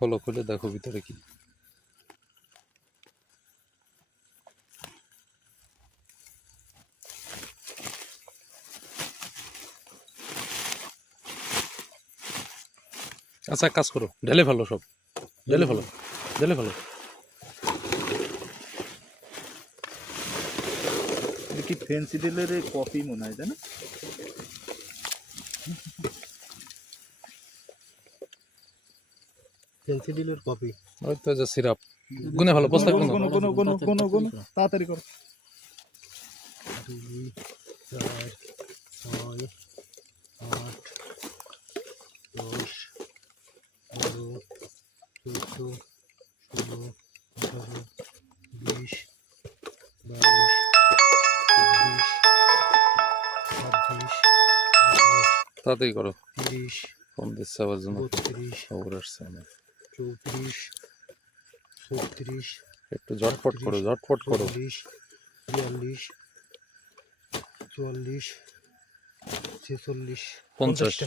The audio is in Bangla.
খোলো, খুলে দেখো ভিতরে কি। আচ্ছা এক কাজ করো, ঢেলে ফেলো সব, ঢেলে ফেলো, ঢেলে ফেলো। এটা কি ফেন্সি ডিলের কপি মনে হয়, তাই না? ফেন্সি ডিলের কপি। ওই তো যে সিরাপ গুনে ফেলো, বস্তায় গুনো। গুনো তাড়াতাড়ি করো। 2 4 6 8 10 12 14 16 18 20 22 23 24 তাড়াতাড়ি করো, 30 ফোন দিচ্ছে আবার জন্য 32 খবর আসছে না। 34 36 একটু ঝটফট করো, ঝটফট করো। 42 43 44 46 50।